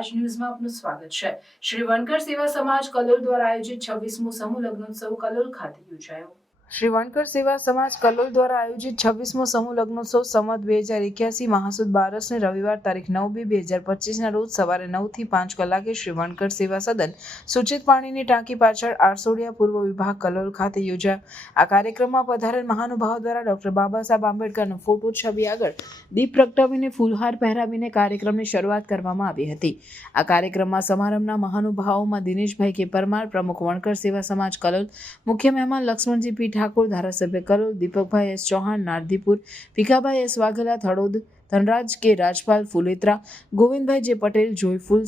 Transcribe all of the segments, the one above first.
આજ ન્યૂઝમાં આપનું સ્વાગત છે। શ્રી વણકર સેવા સમાજ કલોલ દ્વારા આયોજિત 26મો સમૂહ લગ્નોત્સવ કલોલ ખાતે યોજાયો। શ્રી વણકર સેવા સમાજ કલોલ દ્વારા આયોજિત 26મો સમૂહ લગ્નોત્સવ સંવત 2081 મહાસુદ 12 ને રવિવાર તારીખ 9/2/2025 ના રોજ સવારે 9 થી 5 કલાકે શ્રી વણકર સેવા સદન સૂચિત પાણીની ટાંકી પાછળ આરસોડિયા પૂર્વ વિભાગ કલોલ ખાતે યોજાયો। આ કાર્યક્રમમાં પધારેલ મહાનુભાવો દ્વારા ડોક્ટર બાબા સાહેબ આંબેડકરનો ફોટો છબી આગળ દીપ પ્રગટાવીને ફૂલહાર પહેરાવીને કાર્યક્રમની શરૂઆત કરવામાં આવી હતી। આ કાર્યક્રમમાં સમારંભના મહાનુભાવોમાં દિનેશભાઈ કે પરમાર, પ્રમુખ વણકર સેવા સમાજ કલોલ, મુખ્ય મહેમાન લક્ષ્મણજી પી ઠાકોર, ધારાસભ્ય કલોલ દીપકભાઈ એસ ચૌહાણ નારદીપુર, ભીખાભાઈ એસ વાઘેલા થડોદ, ધનરાજ કે રાજપાલ ફુલેત્રા, ગોવિંદભાઈ જે પટેલ જોયફુલ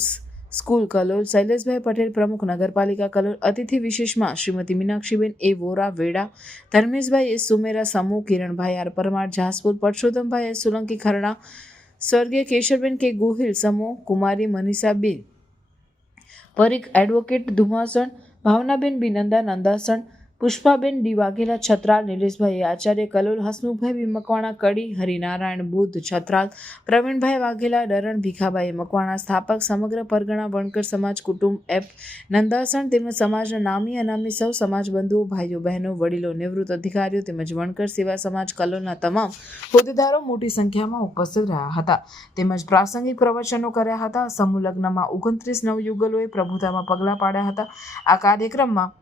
સ્કૂલ કલોલ, શૈલેષભાઈ પટેલ પ્રમુખ નગરપાલિકા કલોલ, અતિથિ વિશેષમાં શ્રીમતી મીનાક્ષીબેન એ વોરા વેડા, ધર્મેશભાઈ એસ સુમેરા સમૂહ, કિરણભાઈ આર પરમાર જાસપુર, પરસોત્તમભાઈ એસ સોલંકી ખરણા, સ્વર્ગીય કેશરબેન કે ગોહિલ સમૂહ, કુમારી મનીષા બી પરીખ એડવોકેટ ધુમાસણ, ભાવનાબેન બી નંદા નંદાસણ, પુષ્પાબેન ડી વાઘેલા છત્રાલ, નિલેશભાઈ આચાર્ય કલોલ, હસમુખભાઈ બી મકવાણા કડી, હરિનારાયણ બુદ્ધ છત્રાલ, પ્રવીણભાઈ વાઘેલા ડરણ, ભીખાભાઈ મકવાણા સ્થાપક, સમગ્ર પરગણા વણકર સમાજ કુટુંબ એપ નંદાસણ તેમજ સમાજના નામી અનામી સૌ સમાજ બંધુઓ, ભાઈઓ બહેનો, વડીલો, નિવૃત્ત અધિકારીઓ તેમજ વણકર સેવા સમાજ કલોલના તમામ હોદ્દેદારો મોટી સંખ્યામાં ઉપસ્થિત રહ્યા હતા તેમજ પ્રાસંગિક પ્રવચનો કર્યા હતા। સમૂહ લગ્નમાં 29 નવયુગલોએ પ્રભુતામાં પગલાં પાડ્યા હતા। આ કાર્યક્રમમાં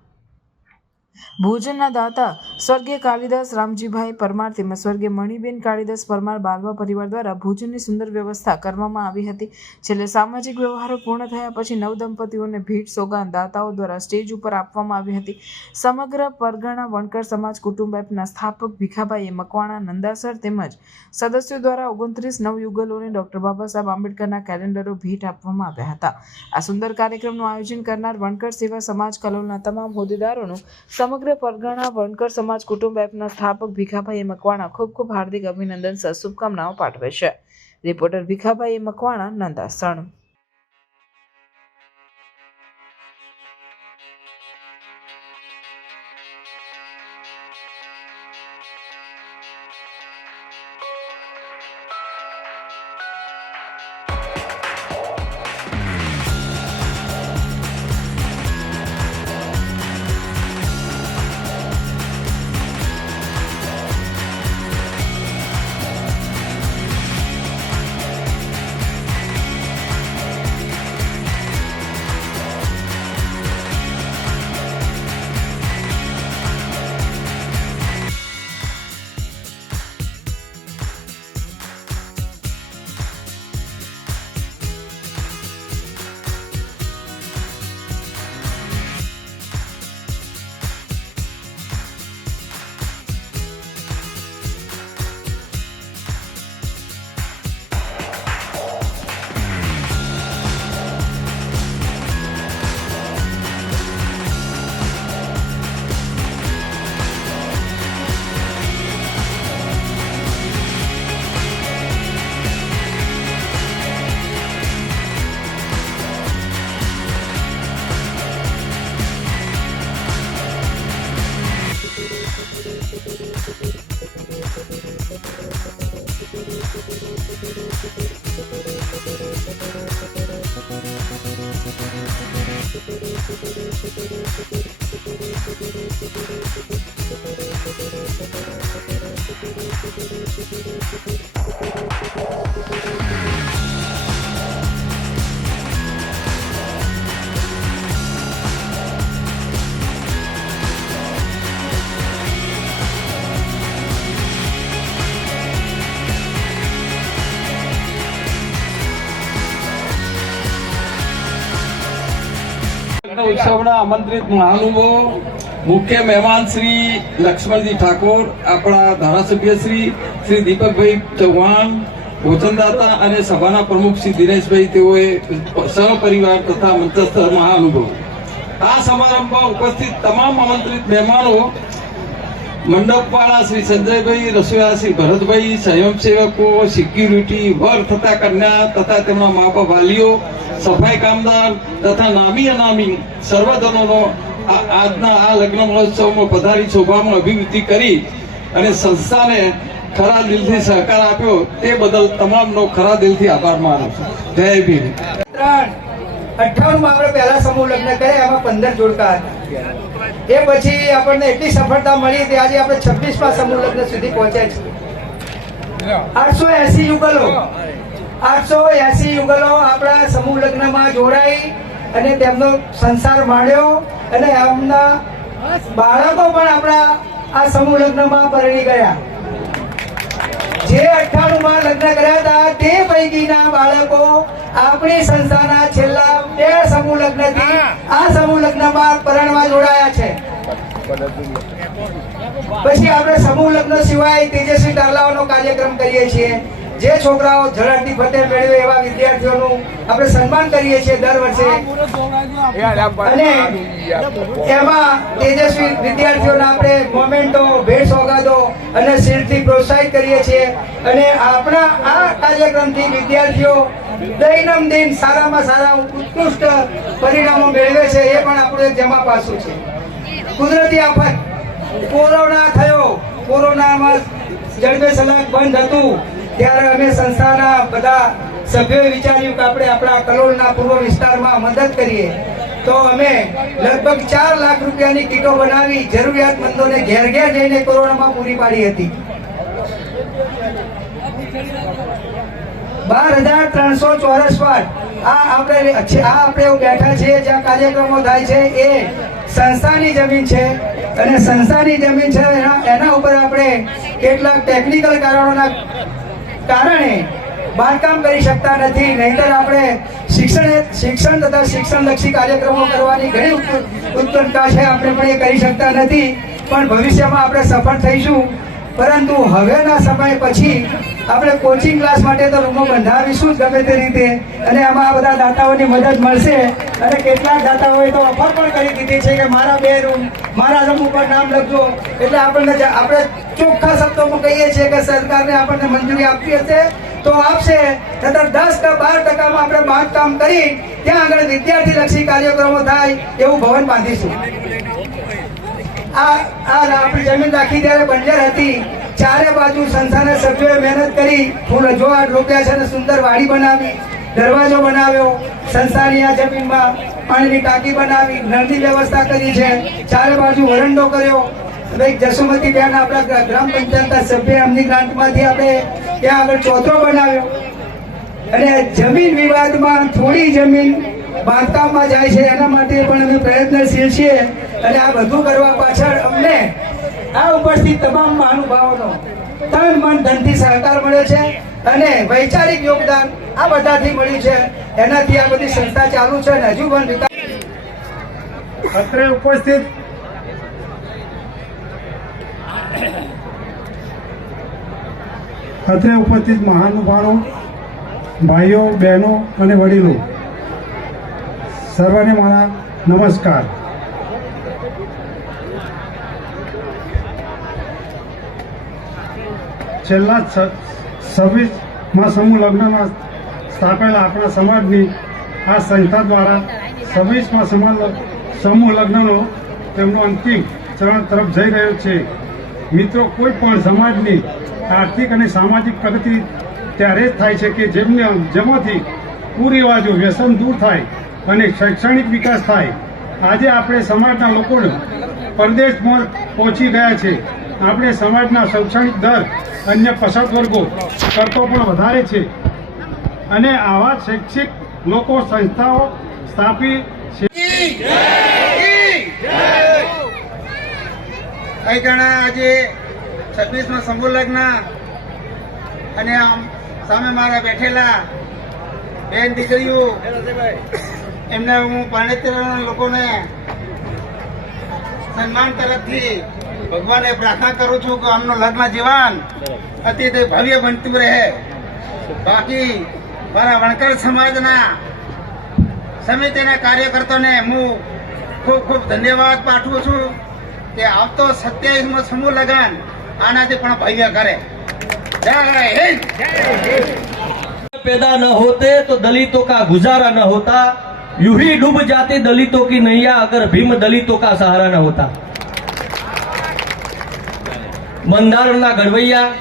ભોજનના દાતા સ્વર્ગીય કાલિદાસ રામજીભાઈ પરમાર તેમજ સ્વર્ગીય મણિબેન કાલિદાસ પરમાર બાલવા પરિવાર દ્વારા ભોજનની સુંદર વ્યવસ્થા કરવામાં આવી હતી। છેલ્લે સામાજિક વ્યવહારો પૂર્ણ થયા પછી નવદંપતીઓને ભેટ સોગાન દાતાઓ દ્વારા સ્ટેજ ઉપર આપવામાં આવી હતી। સમગ્ર પરગણા વણકર સમાજ કુટુંબ એપના સ્થાપક ભીખાભાઈ મકવાણા નંદાસર તેમજ સદસ્યો દ્વારા 29 નવયુગલોને ડોક્ટર બાબા સાહેબ આંબેડકરના કેલેન્ડરો ભેટ આપવામાં આવ્યા હતા। આ સુંદર કાર્યક્રમનું આયોજન કરનાર વણકર સેવા સમાજ કલોલના તમામ હોદ્દેદારોનું સમગ્ર પરગણા વણકર સમાજ કુટુંબ એપના સ્થાપક ભીખાભાઈ મકવાણા ખૂબ ખૂબ હાર્દિક અભિનંદન સહ શુભકામનાઓ પાઠવે છે। રિપોર્ટર ભીખાભાઈ મકવાણા નંદાસણ। उत्सवना आमंत्रित महानुभाव मुख्य मेहमान श्री लक्ष्मणजी ठाकोर, अपना धारासभ्य श्री दीपकभाई चौहान, भोजनदाता અને સભાના પ્રમુખ શ્રી દિનેશભાઈ તેઓએ સહપરિવાર તથા મંચસ્થ મહાનુભાવ આ સમારંભમાં ઉપસ્થિત તમામ આમંત્રિત મહેમાનો, મંડપવાળા શ્રી સંજયભાઈ, રસોઈયા શ્રી ભરતભાઈ, સ્વયંસેવકો, સિક્યુરિટી, વર થતા કન્યા તથા તેમના મા બાપ, વાલીઓ, સફાઈ કામદાર તથા નામી અનામી સર્વજનોનો આજના આ લગ્ન મહોત્સવમાં પધારી શોભામાં અભિવૃદ્ધિ કરી અને સંસ્થાને ખરા દિલથી સહકાર આપ્યો તે બદલ તમામનો ખરા દિલથી આભાર માનું છું। જય ભીમ। 98માં આપણે પહેલા સમૂહ લગ્ન કર્યા, એમાં 15 જોડકા હતા. એ પછી આપણને એટલી સફળતા મળી કે આજે આપણે 26મા સમૂહ લગ્ન સુધી પહોંચ્યા છીએ. 880 યુગલો 880 યુગલો આપણા સમૂહ લગ્નમાં જોડાઈ અને તેમનો સંસાર માણ્યો અને એમના બાળકો પણ આપણા આ સમૂહ લગ્નમાં પરણી ગયા. જે 98માં લગ્ન કર્યા હતા તે પૈકીના બાળકો આપણી સંસ્થાના છેલ્લા 2 સમૂહ લગ્નથી આ સમૂહ લગ્નમાં પરણવા જોડાયા છે. પછી આપણે સમૂહ લગ્ન સિવાય તેજસ્વી તારલાઓનો કાર્યક્રમ કરીએ છીએ. જે છોકરાઓ ઝડપથી ફતેહ મેળવે એવા વિદ્યાર્થીઓનું આપણે સન્માન કરીએ છીએ દર વર્ષે, અને એમાં તેજસ્વી વિદ્યાર્થીઓને આપણે મોમેન્ટો, ભેટ સોગાદો અને શિલ્ડથી પ્રોત્સાહિત કરીએ છીએ. અને આપણા આ કાર્યક્રમથી વિદ્યાર્થીઓ દૈનંદિન સારામાં સારા ઉત્કૃષ્ટ પરિણામો મેળવે છે. એ પણ આપણું એક જમા પાસું છે. કુદરતી આફત કોરોના થયો, કોરોનામાં જડબે સલાક બંધ હતું ત્યારે અમે સંસ્થાના બધા સભ્યોએ વિચાર્યું કે આપણે આપણા કલોલના પૂર્વ વિસ્તારમાં મદદ કરીએ. તો અમે લગભગ 4 લાખ રૂપિયાની કીટો બનાવી જરૂરિયાતમંદોને ઘેર ઘેર જઈને કોરોનામાં પૂરી પાડી હતી. 12,300 ચોરસ ફૂટ આ આપણે બેઠા છીએ જ્યાં કાર્યક્રમો થાય છે એ સંસ્થાની જમીન છે. અને સંસ્થાની જમીન છે એના ઉપર આપણે કેટલાક ટેકનિકલ કારણોના કારણે બાંધકામ કરી શકતા નથી. નહીતર આપણે શિક્ષણ તથા શિક્ષણલક્ષી કાર્યક્રમો કરવાની ઘણી ઉત્કંઠા છે, આપણે પણ એ કરી શકતા નથી. પણ ભવિષ્યમાં આપણે સફળ થઈશું. પરંતુ હવેના સમય પછી આપણે કોચિંગ ક્લાસ માટે તો રૂમો બંધાવીશું જ ગમે તે રીતે, અને આમાં આ બધા દાતાઓની મદદ મળશે. અને કેટલાક દાતાઓએ તો ઓફર પણ કરી દીધી છે કે મારા 2 રૂમ મારા રૂમ ઉપર નામ લખજો. એટલે આપણે ચોખ્ખા શબ્દોમાં કહીએ છીએ કે સરકારને આપણને મંજૂરી આપવી હશે તો આપશે, નહીતર 10 કે 12% આપણે બાંધકામ કરી ત્યાં આગળ વિદ્યાર્થીલક્ષી કાર્યક્રમો થાય એવું ભવન બાંધીશું. આપણી જમીન રાખી ત્યારે બંજર હતી. ચારે બાજુ સંસ્થાના સભ્યોએ મહેનત કરી ફૂલ રજવાડ રોપ્યા છે અને સુંદર વાડી બનાવી, દરવાજો બનાવ્યો. સંસ્થાની આ જમીનમાં પાણીની ટાંકી બનાવી, નળની વ્યવસ્થા કરી છે. ચારે બાજુ વરંડો કર્યો. જસુમતી બેન આપણા ગ્રામ પંચાયતના સભ્ય, એમની ગ્રાન્ટમાંથી આપણે ત્યાં આગળ ચોતરો બનાવ્યો. અને જમીન વિવાદમાં થોડી જમીન બાંધકામમાં જાય છે એના માટે પણ અમે પ્રયત્નશીલ છીએ. અને આ બધું કરવા પાછળ અમને આ ઉપસ્થિત તમામ મહાનુભાવોનો તન મન ધનથી સહકાર મળ્યો છે અને વૈચારિક યોગદાન આ બધાથી મળ્યું છે. એનાથી આ બધી સંસ્થા ચાલુ છે અને હજુ પણ વિકાસ. અત્રે ઉપસ્થિત મહાનુભાવો, ભાઈઓ, બહેનો અને વડીલો, સર્વને મારા નમસ્કાર. છેલ્લા 26મા સમૂહ લગ્નમાં સ્થાપેલા આપણા સમાજની આ સંસ્થા દ્વારા 26મા સમૂહ લગ્નનો તેમનો અંતિમ ચરણ તરફ જઈ રહ્યો છે. મિત્રો, કોઈ પણ સમાજની આર્થિક અને સામાજિક પ્રગતિ ત્યારે જ થાય છે કે જેમાંથી કુરિવાજો, વ્યસન દૂર થાય અને શૈક્ષણિક વિકાસ થાય. આજે આપણે સમાજના લોકો પરદેશમાં પહોંચી ગયા છે. આપણે સમાજના શૈક્ષણિક દર અન્ય પછાત વર્ગો કરતો પણ વધારે છે અને આવા શૈક્ષિક લોકો સંસ્થાઓ સ્થાપી છે. આજે 26મા સમૂહ લગ્ન અને સામે મારા બેઠેલા બેન દીકરીઓ, એમને હું પાણીતેરના લોકોને સન્માન તરફથી ભગવાનને પ્રાર્થના કરું છું કે આમનું લગ્ન જીવન અતિ ભવ્ય બનતું રહે. બાકી મારા વણકર સમાજના સમિતિના કાર્યકર્તાઓને હું ખૂબ ખૂબ ધન્યવાદ પાઠવું છું કે આવતો 27મો સમૂહ લગ્ન આનાથી પણ ભવ્ય કરે. જય હિન્દ. पैदा न होते तो दलितों का गुजारा न होता, यूं ही डूब जाती दलितों की नैया अगर भीम दलितों का सहारा न होता. બંધારણના ઘડવૈયા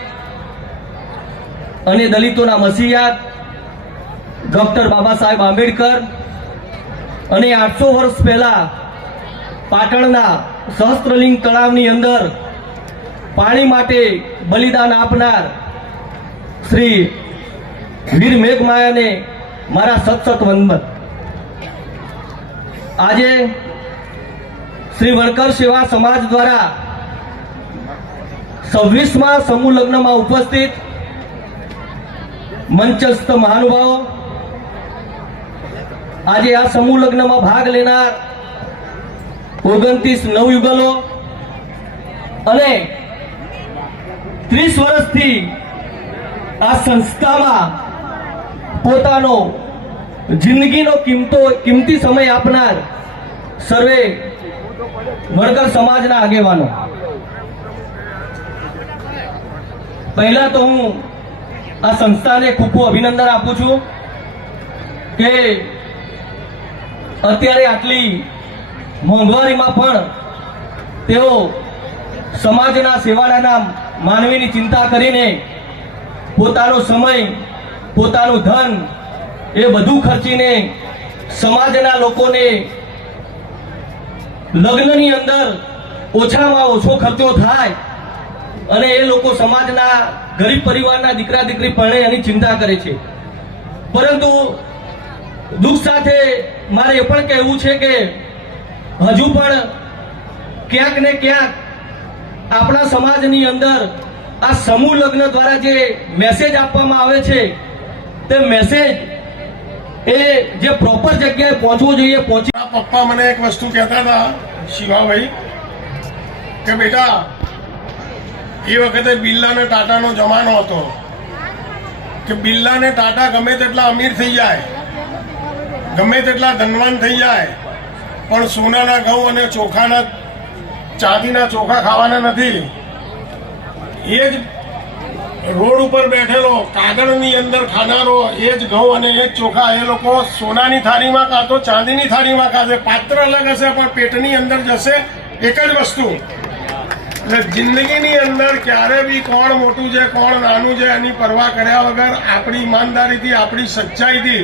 અને દલિતોના મસીહાત ડોક્ટર બાબા સાહેબ આંબેડકર અને 800 વર્ષ પહેલા પાટણના સહસ્ત્રલિંગ તળાવની અંદર પાણી માટે બલિદાન આપનાર શ્રી વીર મેઘમાયાને મારા સત વંદન. આજે શ્રી વણકર સેવા સમાજ દ્વારા 26મા સમૂહ લગ્નમાં ઉપસ્થિત મંચસ્થ મહાનુભાવો, આજે આ સમૂહ લગ્નમાં ભાગ લેનાર 29 નવયુગલો અને 30 વર્ષથી આ સંસ્થામાં પોતાનો જિંદગીનો કિંમતી સમય આપનાર સર્વે વણકર સમાજના આગેવાનો, પહેલા તો હું આ સંસ્થાને ખૂબ ખૂબ અભિનંદન આપું છું કે અત્યારે આટલી મોંઘવારીમાં પણ તેઓ સમાજના સેવાળાના માનવીની ચિંતા કરીને પોતાનો સમય, પોતાનું ધન એ બધું ખર્ચીને સમાજના લોકોને લગ્નની અંદર ઓછામાં ઓછો ખર્ચો થાય અને એ લોકો સમાજના ગરીબ પરિવારના દીકરા દીકરી પરણે એની ચિંતા કરે છે. પરંતુ દુઃખ સાથે મારે એ પણ કહેવું છે કે હજુ પણ ક્યાંક ને ક્યાંક આપણા સમાજની અંદર આ સમૂહ લગ્ન દ્વારા જે મેસેજ આપવામાં આવે છે તે મેસેજ એ જે પ્રોપર જગ્યાએ પહોંચવો જોઈએ પહોંચી. પપ્પા મને એક વસ્તુ કહેતા હતા, શિવાભાઈ, કે બેટા એ વખતે બિરલા અને ટાટાનો જમાનો હતો કે બિરલા અને ટાટા ગમે તેટલા અમીર થઈ જાય, ગમે તેટલા ધનવાન થઈ જાય, પણ સોનાના ઘઉં અને ચોખાના ચાંદીના ચોખા ખાવાના નથી. એ જ રોડ ઉપર બેઠેલો કાગળની અંદર ખાનારો એ જ ઘઉં અને એ જ ચોખા એ લોકો સોનાની થાળીમાં કાં તો ચાંદીની થાળીમાં ખાશે. પાત્ર અલગ હશે પણ પેટની અંદર જશે એક જ વસ્તુ. એટલે જિંદગીની અંદર ક્યારે બી કોણ મોટું છે કોણ નાનું છે એની પરવા કર્યા વગર આપણી ઈમાનદારીથી, આપણી સચ્ચાઈથી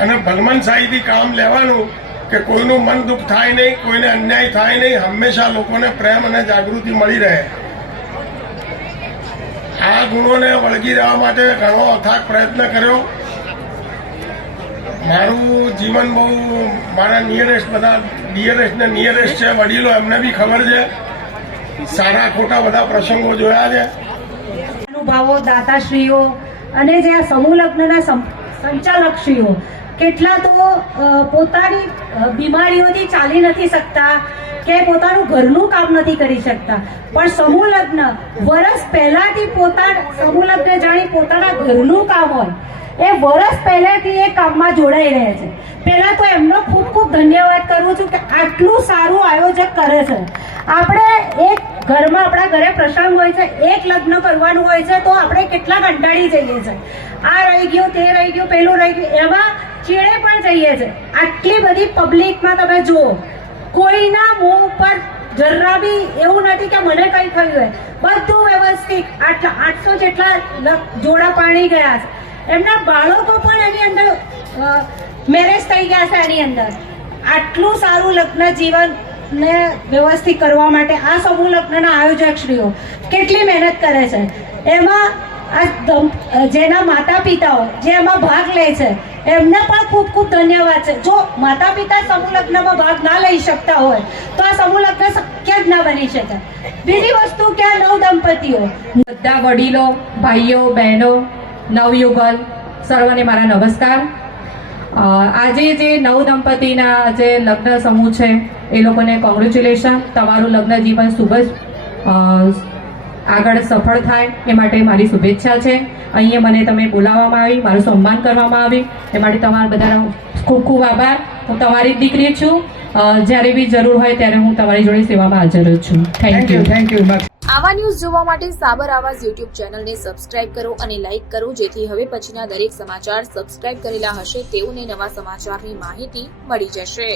અને ભગમનસાહીથી કામ લેવાનું કે કોઈનું મન દુઃખ થાય નહીં, કોઈને અન્યાય થાય નહીં, હંમેશા લોકોને પ્રેમ અને જાગૃતિ મળી રહે. આ ગુણોને વળગી રહેવા માટે ઘણો અથાગ પ્રયત્ન કર્યો. મારું જીવન બહુ મારા નિયરેસ્ટ બધા ડિયરેસ્ટ ને નિયરેસ્ટ છે વડીલો, એમને બી ખબર છે. સારા ખોટા બધા પ્રસંગો જોયા છે. અનુભાવો, દાતાશ્રીઓ અને જે આ સમૂહ લગ્નના સંચાલકશ્રીઓ કેટલા તો પોતાની બીમારીઓથી ચાલી નથી શકતા કે પોતાનું ઘરનું કામ નથી કરી શકતા, પણ સમૂહ લગ્ન વર્ષ પહેલાથી સમૂહ લગ્ન જાણી પોતાના ઘરનું કામ હોય એ વર્ષ પહેલાથી એ કામમાં જોડાઈ રહે છે. પહેલા તો એમનો ખૂબ ખૂબ ધન્યવાદ કરું છું કે આટલું સારું આયોજક કરે છે. આપણે એક ઘરમાં આપણા ઘરે પ્રસંગ હોય છે, એક લગ્ન કરવાનું હોય છે તો આપણે કેટલા કંટાળી જઈએ છીએ. આ રહી ગયું, તે રહી ગયું, પેલું રહી ગયું, એમાં ચીડે પણ જઈએ છીએ. આટલી બધી પબ્લિકમાં તમે જુઓ, કોઈના મોં ઉપર જરા બી એવું નથી કે મને કઈ થયું હોય, બધું વ્યવસ્થિત. 800 જેટલા જોડા પાણી ગયા છે, એમના બાળકો પણ એની અંદર મેરેજ થઈ ગયા છે. એની અંદર આટલું સારું લગ્ન જીવન ને વ્યવસ્થિત કરવા માટે આ સમૂહ લગ્નના આયોજકશ્રીઓ કેટલી મહેનત કરે છે. એમાં આ જેના માતા પિતાઓ જે એમાં ભાગ લે છે એમને પણ ખૂબ ખૂબ ધન્યવાદ છે. જો માતા પિતા સમૂહ લગ્નમાં ભાગ ના લઈ શકતા હોય તો આ સમૂહ લગ્ન શક્ય જ ના બની શકે. બીજી વસ્તુ કે આ નવ દંપતીઓ, બધા વડીલો, ભાઈઓ, બહેનો, નવયુગલ સર્વને મારા નમસ્કાર. આજે જે નવ દંપતીના જે લગ્ન સમૂહ છે એ લોકોને કોંગ્રેચ્યુલેશન. તમારું લગ્ન જીવન ખૂબ જ આગળ સફળ થાય એ માટે મારી શુભેચ્છા છે. અહીંયા મને તમે બોલાવવામાં આવી, મારું સન્માન કરવામાં આવ્યું એ માટે તમારા બધાનો ખૂબ ખૂબ આભાર. હું તમારી જ દીકરી છું, જ્યારે બી જરૂર હોય ત્યારે હું તમારી જોડે સેવામાં હાજર જ છું. Thank you. આવા ન્યૂઝ જોવા માટે સાબર આવાઝ યુટ્યુબ ચેનલને સબસ્ક્રાઇબ કરો અને લાઇક કરો, જેથી હવે પછીના દરેક સમાચાર સબસ્ક્રાઇબ કરેલા હશે તેઓને નવા સમાચારની માહિતી મળી જશે.